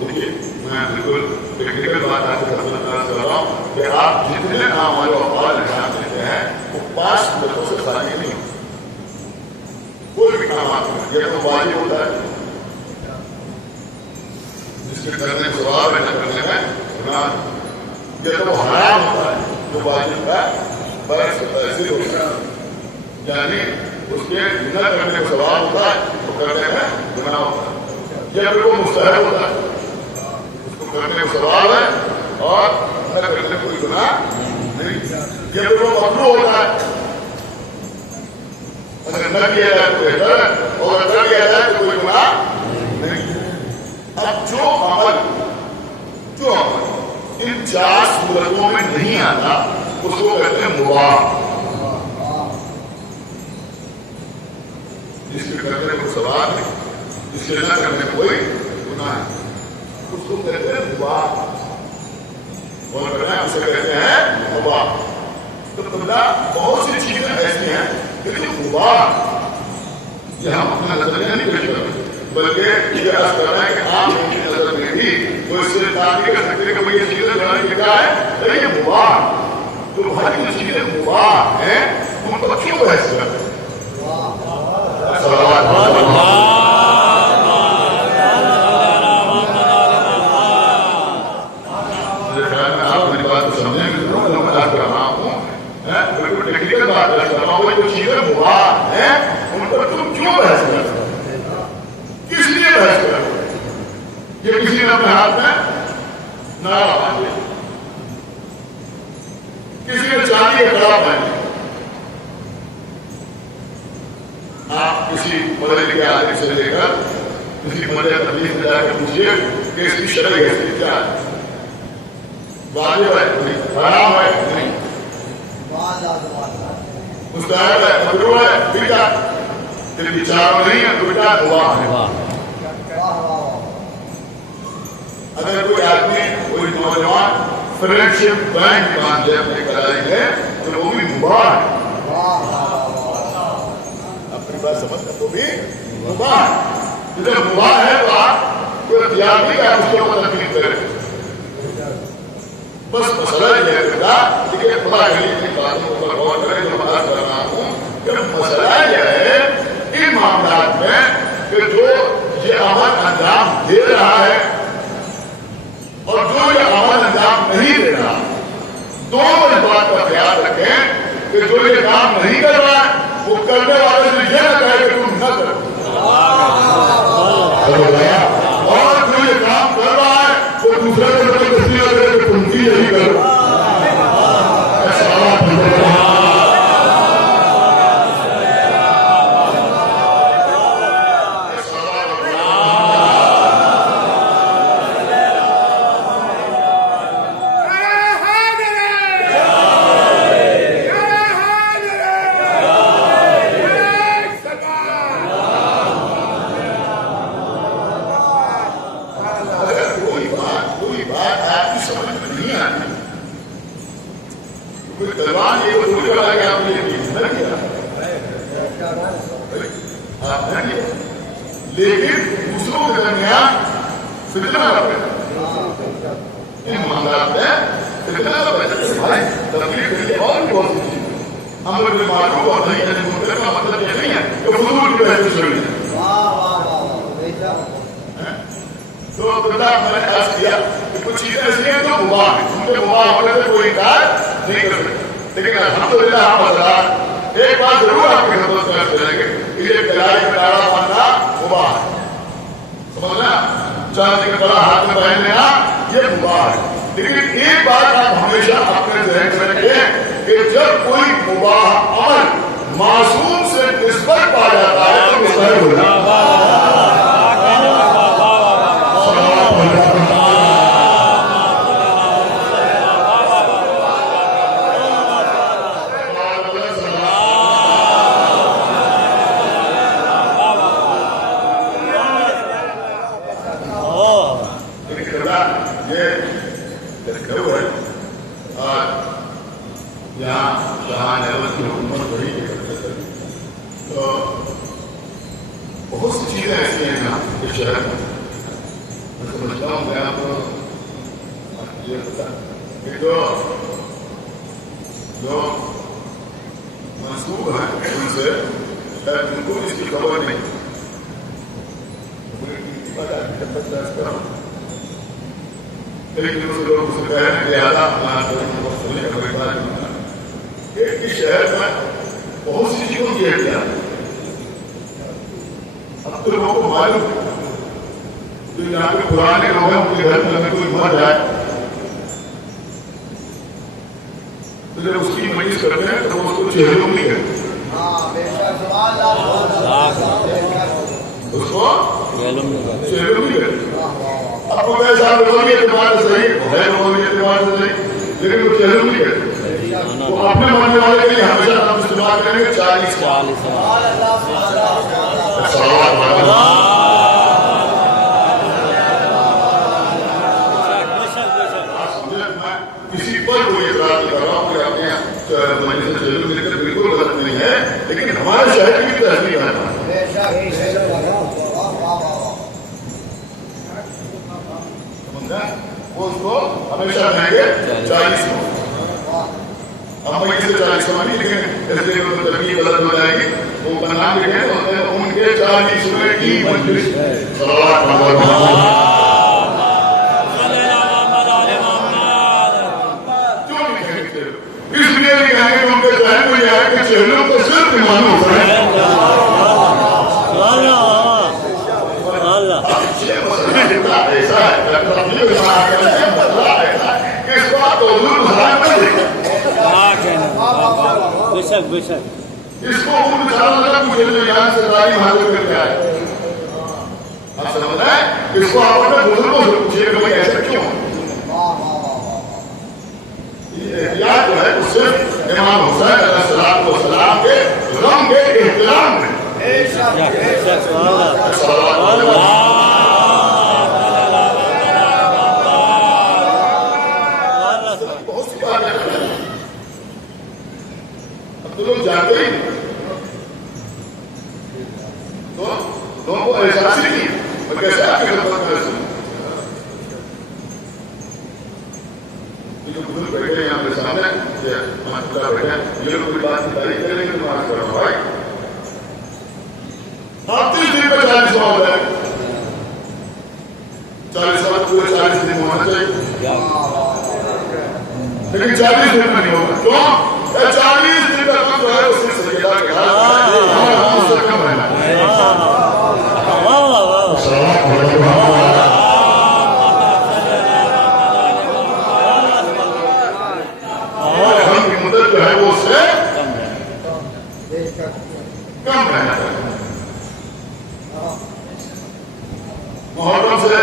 देखिए मैं बिल्कुल टेक्निकल बात आपसे करना चाह रहा हूँ कि आप जितने नाम वाले अफआल निशान लेते हैं वो 5 मिनटों से खाली नहीं होते। कोई भी काम आप ये तो वाजिब होता है जिसके करने को सवाब है, न करने में गुनाह, ये तो हराम होता है जो वाजिब है बस ऐसे होता है, यानी उसके न करने को सवाब होता है तो करने में गुनाह होता है। ये फिर वो मुस्तहब होता है, उसको करने को सवाब है और न करने कोई गुनाह नहीं। ये फिर वो मकरूह होता है, अगर न किया जाए तो बेहतर है और अगर किया जाए तो कोई गुनाह नहीं। अब जो अमल इन 4 सूरतों में नहीं आता उसको कहते हैं मुबाह, जिसके करने को सवाब नहीं, जिसके न करने कोई गुनाह, उसको कहते हैं मुबाह, और उसे कहते हैं मुबाह। तो बहुत सी चीजें ऐसी हैं लेकिन मुबाह ये हम अपना नजरिया नहीं पेश कर रहे, बल्कि ये अर्ज कर रहे हैं कि आप उनकी नजर में भी तो इससे तारीफ कर सकते हैं कि भाई ये चीजें लड़ाई क्या है, अरे ये मुबाह, तो भाई जो चीजें मुबाह हैं उन पर क्यों बहस कर रहे हैं? आप मेरी बात को समझेंगे, मैं बात कर रहा हूँ बिल्कुल टेक्निकल बात कर रहा हूँ, जो चीजें मुबाह हैं उन पर तुम क्यों बहस कर रहे हो, किस लिए बहस कर रहे हो? ये किसी ने अपने हाथ में नारा बांध लिया, किसी ने चांदी का कड़ा पहन लिया, किसी बड़े लिखे आदमी से लेकर किसी बड़े तकलीफ में जाकर पूछिए कि इसकी शरई हैसियत क्या है, वाजिब है नहीं, हराम है नहीं, मुस्तहब है मकरूह है बिदा, ये विचार नहीं है तो बिदा हुआ है। अगर कोई आदमी कोई नौजवान फ्रेंडशिप बैंक बांध ले अपने कराएंगे तो वो भी मुबाह है, अपनी बात समझ तो भी मुबाह है। जब मुबाह है तो आप कोई अख्तियार नहीं है उसके ऊपर तकलीफ करें। बस मसला यह है बेटा कि खुदा के लिए इन बातों पर गौर करें जो बात कर रहा हूँ कि मसला यह है इन मामलात में कि जो ये अमल अंजाम दे रहा है और जो ये अमल अंजाम नहीं दे रहा, दोनों इस बात का ख्याल रखें कि जो ये काम नहीं कर रहा है वो करने वाले से ये न कहे कि तुम न करो, और जो ये काम कर रहा है वो दूसरे को जबरदस्ती न करे कि तुम भी यही करो। लेकिन दूसरों के दरमियान फितना पैदा, इन मामलात में फितना पैदा तकलीफ के लिए और भी बहुत सी चीज अमर में मालूम और नहीं है मुद्दे का मतलब ये नहीं है कि फजूल की पैसे छोड़नी है। तो बेटा मैंने अर्ज किया कि कुछ चीजें ऐसी हैं जो मुबाह है, उनके मुबाह होने से कोई इनकार नहीं कर सकते, लेकिन अल्हम्दुलिल्लाह हम हज़रात एक बात जरूर आपकी खिदमत में अर्ज करेंगे कि ये कलाई में डाला बांधना मुबाह है, समझना, चांदी का बड़ा हाथ में पहन लेना ये मुबाह है। लेकिन एक बात आप हमेशा अपने ज़हन में रखें कि जब कोई मुबाह अमल मासूम से निस्बत पा जाता है तो मुस्तहब हो जाता है। शहर में बहुत सी चीजों की एहतियात है। अब तो लोगों को मालूम जो यहाँ पे पुराने लोग हैं उनके घर में अगर कोई मर जाए तो जब उसकी मईस करते हैं तो उसको चेहरों नहीं करते, उसको चेहरों नहीं करते। आपको वैसा लोगों के एतबार से सही है, लोगों के एतबार से सही, लेकिन वो चेहरों नहीं करते। वो अपने मानने वाले के लिए हमेशा हम इस्तेमाल करेंगे 40 किसी पर कोई इतराज नहीं कर रहा हूँ कि आपने महीने से जरूर मिलकर बिल्कुल गलत नहीं है, लेकिन हमारे शहर की भी तहसील है वो उसको हमेशा कहेंगे 40 हम वहीं से 40 नहीं, लेकिन इसलिए तरकीब गलत हो जाएगी। वो बना लिखे उनके 40वें की मजलिस इसलिए लिखाएंगे उनके जहन में यह है कि चेहरों को सिर्फ मालूम है। ऐसा है कि इस बात को बेशक बेशक اس کو ان چاروں پوچھے جو یہاں سے تعلیم حاصل کر کے آئے. آپ سمجھ رہے ہیں؟ اس کو آپ اپنے بزرگوں سے پوچھیے کہ بھائی ایسا کیوں؟ یہ احتیاط جو ہے وہ صرف امام حسین علیہ السلام کے غم کے احترام میں. بہت سی باتیں اب تو لوگ جانتے ہی نہیں. تو لوگوں کو احساس ہی نہیں اور کیسے آپ کے گھر پر ایسے جو بزرگ بیٹھے ہیں یہاں میرے سامنے بیٹھے ہیں یہ لوگ کوئی بات کی تاریخ کریں گے تو بات کر رہا ہوں بھائی. آپ 30 دن پر 40 سوال ہے. 40 سوال پورے 40 دن میں ہونا چاہیے لیکن 40 دن میں نہیں ہوگا. کیوں؟ 40 دن کا جو ہے اس سے سیدہ کے ہاتھ اس سے کم رہنا ہے. ہم کی مدت جو ہے وہ اس سے کم رہنا ہے. محرم سے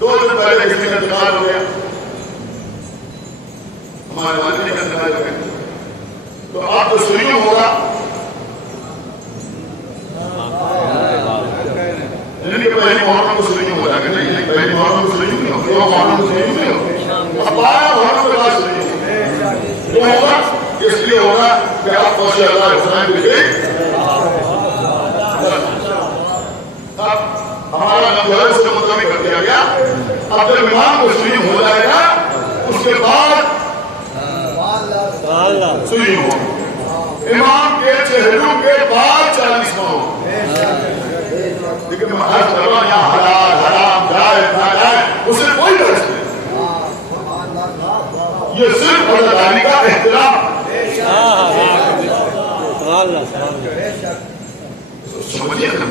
2 دن پہلے کسی کا انتقال ہو گیا, ہمارے والدین کا انتقال ہو گیا, تو آپ تو سریوں ہوگا کہ پہلی محرم کو سریوں ہو جائے گا. نہیں, پہلی محرم کو سریوں نہیں ہوگا, 2 محرم کو سریوں نہیں ہوگا, اب 12 محرم کے بعد سریوں کیوں ہوگا؟ اس لیے ہوگا کہ آپ خوشی اللہ حسین بھی گئی. ہمارا نظر سے مطلب کر دیا گیا. اب جب امام کو سلیم ہو جائے گا اس کے بعد سلیم ہو. امام کے چہروں کے بعد 40 ماہ ہو. لیکن میں عرض کر رہا ہوں یہاں حلال حرام جائز ناجائز اس سے کوئی بحث نہیں. یہ صرف عزاداری کا احترام. سمجھیے نا,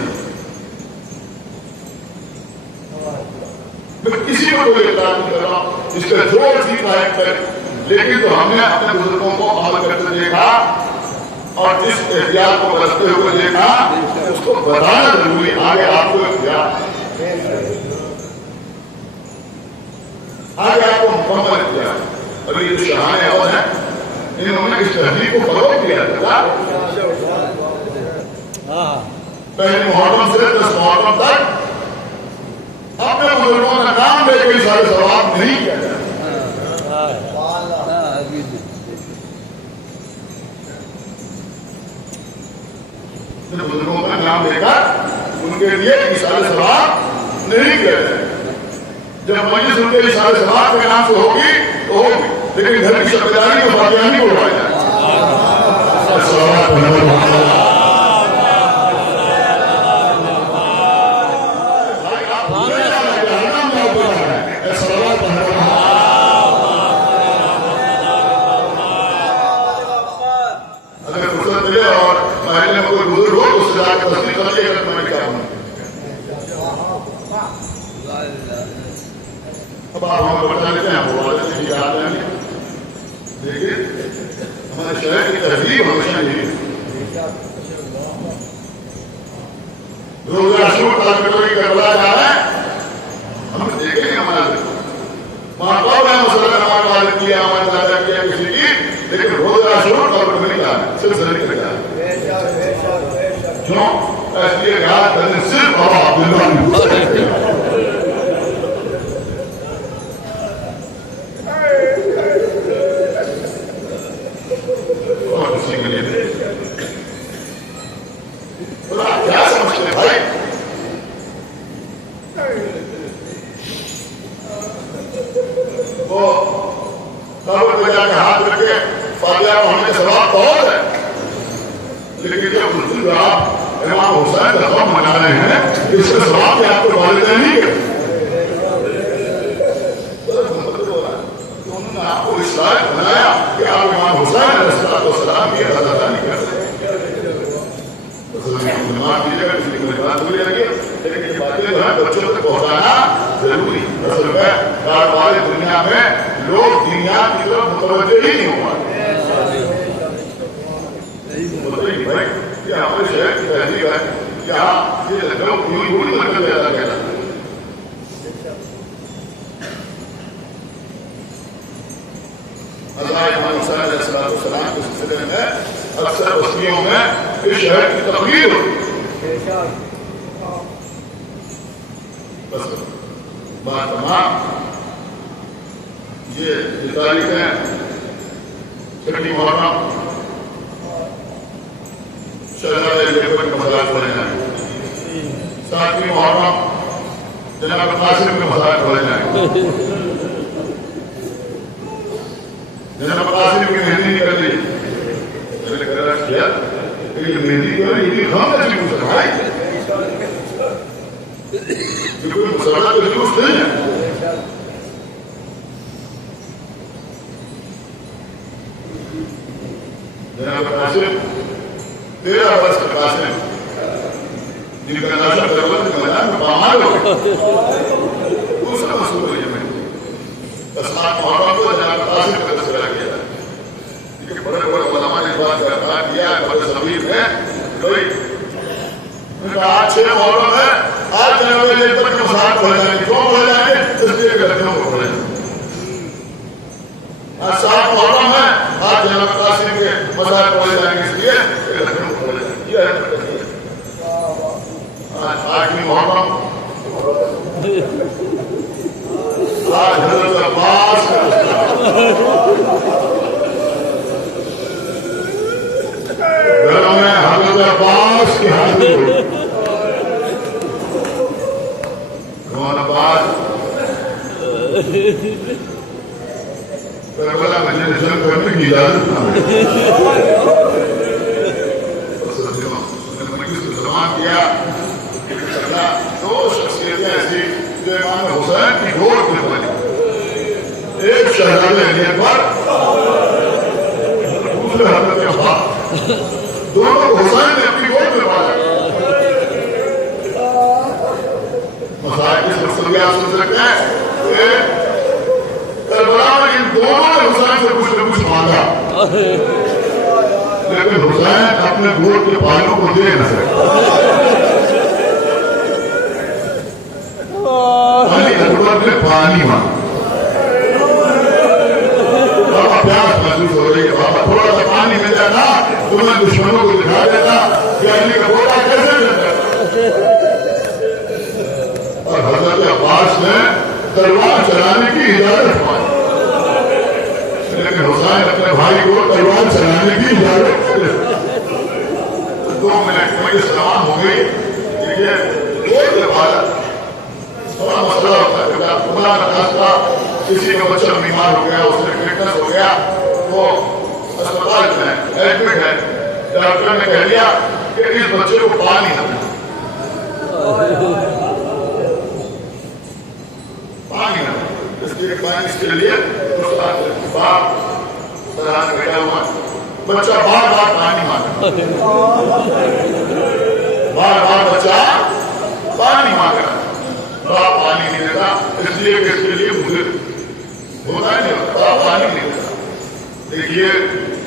میں کسی کو کوئی اعتراض نہیں کر رہا ہوں, اس کا جو چیز قائم کرے, لیکن تو ہم نے اپنے بزرگوں کو عمل کرتے دیکھا اور جس احتیاط کو برتتے ہوئے دیکھا اس کو بتانا ضروری. آگے آپ کو اختیار, آگے آپ کو مکمل اختیار. ابھی یہ شاہانہ اور ہیں انہوں نے اس تحریک کو فروغ دیا تھا. پہلی محرم سے 10 محرم تک اپنے بزرگوں کا نام لے کے سارے ثواب نہیں کیا جائے. بزرگوں کا نام لے کر ان کے لیے سارے ثواب نہیں کیا جائے. جب مجلس ان کے سارے ثواب کے نام سے ہوگی تو ہوگی, لیکن گھر کی شبداری کو فاتحہ نہیں بلوایا جائے. اگر فرصت ملے اور محلے میں کوئی بزرگ ہو تو اس سے جا کے تصدیق کر لیے گا میں کیا ہوں. اب آپ ہم کو بتا لیتے ہیں وہ والد سے یاد ہے. لیکن ہمارے شہر کی تہذیب ہمیشہ یہی ہے. روزہ شروع کٹوری کربلا جا رہے ہیں, ہم دیکھیں گے ہمارے ماں باپ نے مسئلہ ہمارے والد کیا, ہمارے دادا کیا, کسی کی, لیکن روزہ شروع کٹوری میں نہیں جا رہے, صرف زری کر جا رہے. کیوں؟ اس لیے کہا صرف بابا عبداللہ کیا سمجھتے بھائی. وہ قبر پہ جا کے ہاتھ رکھ کے فاتحہ پڑھنے کے ثواب بہت ہے, لیکن جب آپ امام حسین کا غم منا رہے ہیں اس کے ثواب کے آپ کو والدین نہیں کرتے. انہوں نے آپ کو اس لائق بنایا کہ آپ امام حسین علیہ السلام کی عزاداری کرتے ہیں. معاف کیجیے گا کسی کی کوئی بات بولی لگی, لیکن یہ باتیں جو ہے بچوں تک پہنچانا ضروری. اصل میں کاروبار دنیا میں لوگ دنیا کی طرف متوجہ ہی نہیں ہو پاتے. बताइए भाई कि हमारे शहर की तहजीब है क्या ये लखनऊ यूं ही थोड़ी मरकज पैदा किया था। अल्लाह इमाम हुसैन अलैहिस्सलाम के सिलसिले में अक्सर बस्तियों में इस शहर की तकरीर बस बात तमाम। ये तारीखें छठी मुहर्रम शहजादे लेबर के मज़ाक पड़े जाए, 7वीं मुहर्रम जनाब कासिम के मज़ाक पड़े जाए, जनाब कासिम की मेहंदी निकली। मैंने कहा क्या ये मेहंदी को इतनी हम नहीं पूछ सकता है, ये कोई मुसलमान का जुलूस नहीं है। जनाब कासिम 13 वर्ष का कासिम जिनका नशा करवत के मैदान में बाहर हो दूसरा मसूल है। मैं 10 मुहर्रम को जनाब कासिम का तस्करा किया, बड़े बड़े उलमा ने बात करता किया है बड़े ज़मीर में कोई आज 6 मुहर्रम है, आज जनाब लेबर के मज़ाक पढ़े जाएंगे, क्यों पढ़े जाएंगे? इसलिए कि लखनऊ को पढ़े। आज 7 मुहर्रम है, आज जनाब कासिम के मज़ाक पढ़े जाएंगे इसलिए कि लखनऊ को पढ़े जाएंगे। ये है आज 8वीं मुहर्रम, आज हज़रत अब्बास घरों में हज़रत अब्बास की हाजिरी हुई। कौन अब्बास? करबला में जंग करने की इजाजत ना मिली। मजलिस को सलाम किया। दो शख्सियतें ऐसी जो इमाम हुसैन की गोद में बनी, एक शहजादे अली अकबर, दूसरे हज़रत अब्बास, दोनों हुसैन ने अपनी गोद में पाला। मसाइल की मसलियाँ सुन सकते हैं कि करबला में इन दोनों ने हुसैन से कुछ न कुछ मांगा, लेकिन हुसैन अपने गोद के बालों को दे न सके। अली अकबर ने पानी मांगा। बाबा प्यास महसूस हो रही है, बाबा थोड़ा सा पानी मिल जाता तो मैं दुश्मनों को दिखा देता कि अली का गोदा कैसे मिलता। और हज़रत अब्बास ने तलवार चलाने की इजाजत पाई, लेकिन हुसैन अपने भाई को तलवार चलाने की इजाजत नहीं देता। 2 मिनट में तमाम हो गई। देखिए एक दरवाजा थोड़ा मसला होता है, खुदा न खास्ता किसी का बच्चा बीमार हो गया, उससे टिटनेस हो गया, वो अस्पताल में एडमिट है, डॉक्टर ने कह दिया कि इस बच्चे को पानी न पिलाओ, पानी न पिलाओ। इसलिए इसके लिए बाप सराहना बैठा हुआ, बच्चा बार बार पानी मांगा, बार बार बच्चा पानी मांगा, बाप पानी नहीं देता, इसलिए कि इसके लिए मुझे होता है नहीं होता, बाप पानी नहीं देता। देखिए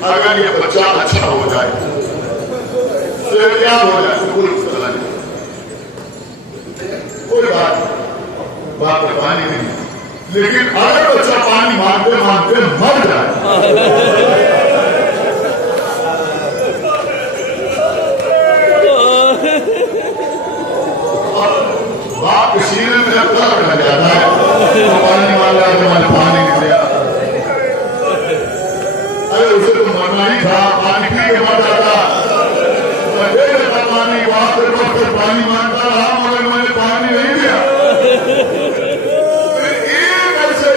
अगर ये बच्चा अच्छा हो जाए, सेहतयाब हो जाए, कोई मसला नहीं, कोई बात बाप ने पानी नहीं। लेकिन अगर बच्चा पानी मांगते मांगते मर जाए, बाप के सीने में जब तक रख जाता है तो पानी मांगा तो मैंने पानी नहीं दिया। अरे उसे तो मरना ही था, पानी पी के मर जाता। मैं दे देता पानी, वहां पर पानी मांगता रहा मगर मैंने पानी नहीं दिया। एक अरसे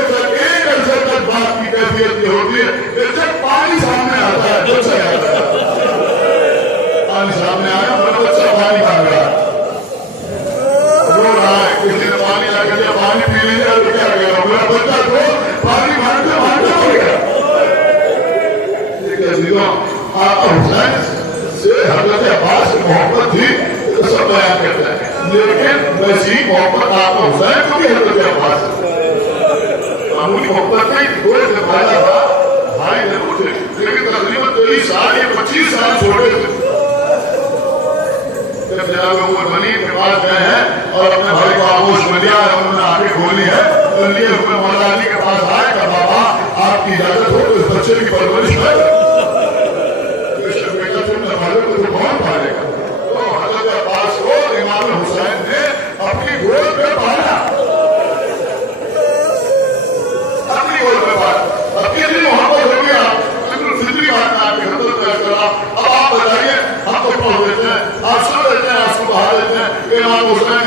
तक बात की कैफियत ये होती है, जब पानी सामने आता है, बच्चा आता है, पानी सामने आया मेरा बच्चा पानी मांग रहा है, रो रहा है, किसी ने पानी ला के दिया, पानी पी लीजिए, क्या गया मेरा बच्चा तो पानी मांगते मांगते हो गया। हुसैन से हज़रत अब्बास की मोहब्बत थी तो सब बयान करता है, लेकिन वैसी मोहब्बत आप हुसैन को भी हज़रत अब्बास मामूली मोहब्बत नहीं, थोड़े से फायदा था, भाई जरूर थे, लेकिन तकरीबन तो 30 साल या 25 साल छोटे थे जब जनाब उमर बनी के पास गए हैं और अपने भाई को आगोश में लिया है, उन्होंने आंखें खोली है तो लिए हुए मौला अली के पास आए कि बाबा आपकी इजाजत हो तो इस बच्चे की परवरिश है। बेटा तुम संभालो तो कौन पालेगा? तो हजरत अब्बास को इमाम हुसैन ने अपनी गोद में पाला, अपनी गोद में पाला। अब कितनी मोहब्बत हो गया, फितरी बात आपकी हजरत। अब आप बताइए, हम तो पढ़ देते हैं, आप सुन लेते हैं, आपको बहा देते हैं कि इमाम हुसैन